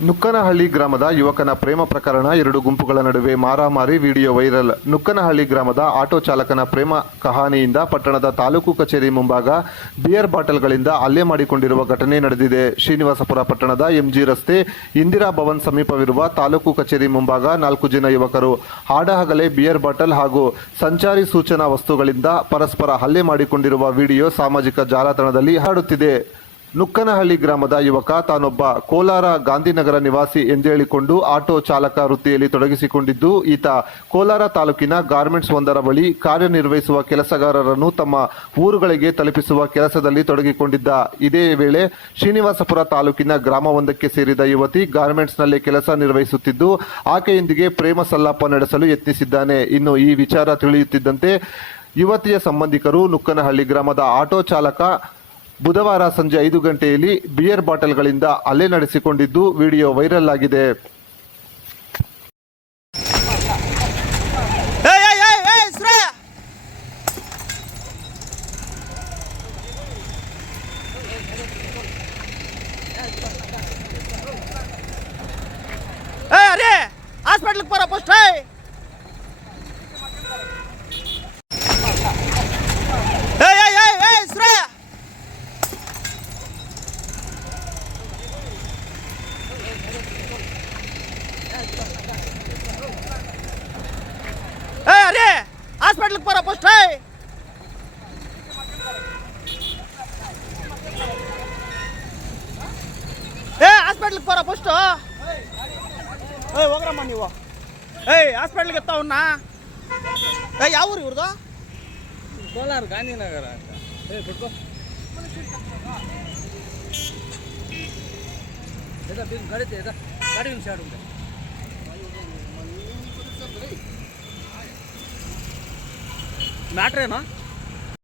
ನುಕ್ಕನಹಳ್ಳಿ ಗ್ರಾಮದ ಯುವಕನ ಪ್ರೇಮ ಪ್ರಕರಣ ಎರಡು ಗುಂಪುಗಳ ನಡುವೆ ಮಾರಾಮಾರಿ ವಿಡಿಯೋ ವೈರಲ್. ನುಕ್ಕನಹಳ್ಳಿ ಗ್ರಾಮದ ಆಟೋ ಚಾಲಕನ ಪ್ರೇಮ ಕಹಾನಿಯಿಂದ ಪಟ್ಟಣದ ತಾಲೂಕು ಕಚೇರಿ ಮುಂಭಾಗ ಬಿಯರ್ ಬಾಟಲ್ಗಳಿಂದ ಹಲ್ಲೆ ಮಾಡಿಕೊಂಡಿರುವ ಘಟನೆ ನಡೆದಿದೆ. ಶ್ರೀನಿವಾಸಪುರ ಪಟ್ಟಣದ ಎಂಜಿ ರಸ್ತೆ ಇಂದಿರಾ ಭವನ್ ಸಮೀಪವಿರುವ ತಾಲೂಕು ಕಚೇರಿ ಮುಂಭಾಗ ನಾಲ್ಕು ಜನ ಯುವಕರು. ಹಾಡಹಗಲೇ ಬಿಯರ್ ಬಾಟಲ್ ಹಾಗೂ ಸಂಚಾರಿ ಸೂಚನಾ ವಸ್ತುಗಳಿಂದ ಪರಸ್ಪರ ಹಲ್ಲೆ ಮಾಡಿಕೊಂಡಿರುವ ವಿಡಿಯೋ ಸಾಮಾಜಿಕ ಜಾಲತಾಣದಲ್ಲಿ ಹರಡುತ್ತಿದೆ. ನುಕ್ಕನಹಳ್ಳಿ ಗ್ರಾಮದ ಯುವಕ, ತಾನೊಬ್ಬ ಕೋಲಾರ ಗಾಂಧಿನಗರ ನಿವಾಸಿ ಎಂದೇಳಿಕೊಂಡು ಆಟೋ ಚಾಲಕ ವೃತ್ತಿಯಲ್ಲಿ ತೊಡಗಿಸಿಕೊಂಡಿದ್ದು, ಈತ ಕೋಲಾರ ತಾಲೂಕಿನ ಗಾರ್ಮೆಂಟ್ಸ್ ಒಂದರ ಬಳಿ ಕಾರ್ಯನಿರ್ವಹಿಸುವ ಕೆಲಸಗಾರರನ್ನು ತಮ್ಮ ಊರುಗಳಿಗೆ ತಲುಪಿಸುವ ಕೆಲಸದಲ್ಲಿ ತೊಡಗಿಕೊಂಡಿದ್ದ. ಇದೇ ವೇಳೆ ಶ್ರೀನಿವಾಸಪುರ ತಾಲೂಕಿನ ಗ್ರಾಮವೊಂದಕ್ಕೆ ಸೇರಿದ ಯುವತಿ ಗಾರ್ಮೆಂಟ್ಸ್ನಲ್ಲಿ ಕೆಲಸ ನಿರ್ವಹಿಸುತ್ತಿದ್ದು, ಆಕೆಯೊಂದಿಗೆ ಪ್ರೇಮ ಸಲ್ಲಾಪ ನಡೆಸಲು ಯತ್ನಿಸಿದ್ದಾನೆ. ಇನ್ನು ಈ ವಿಚಾರ ತಿಳಿಯುತ್ತಿದ್ದಂತೆ ಯುವತಿಯ ಸಂಬಂಧಿಕರು ನುಕ್ಕನಹಳ್ಳಿ ಗ್ರಾಮದ ಆಟೋ ಚಾಲಕ ಬುಧವಾರ ಸಂಜೆ ಐದು ಗಂಟೆಯಲ್ಲಿ ಬಿಯರ್ ಬಾಟಲ್ಗಳಿಂದ ಹಲ್ಲೆ ನಡೆಸಿಕೊಂಡಿದ್ದು ವಿಡಿಯೋ ವೈರಲ್ ಆಗಿದೆ. ಹಾಸ್ಪಿಟ್ಲಿಗೆ ಬರೋ ಫಸ್ಟ್ ಏಯ್ ಏಯ್ ಏಯ್ ಏಯ್ ಏಯ್ ಸುರೇ ಏಯ್ ಅರೇ ಹಾಸ್ಪಿಟ್ಲಿಗೆ ಬರೋ ಫಸ್ಟ್ ಏ ಹಾಸ್ಪಿಟ್ಲಿಗೆ ಬರೋ ಫಸ್ಟು ಏಯ್ ಹೋಗ್ರಮ್ಮ ನೀವು. ಏಯ್ ಹಾಸ್ಪಿಟ್ಲಿಗೆ ಎತ್ತವನ್ನ ಏ ಯಾವ ಊರು ಇವ್ರದ್ದು ಕೋಲಾರ ಗಾಂಧಿನಗರ ಅಂತ. ಏ येदा बिम गाडी ते येदा गाडी बिम शाडून दे మ్యాటర్ ఏనా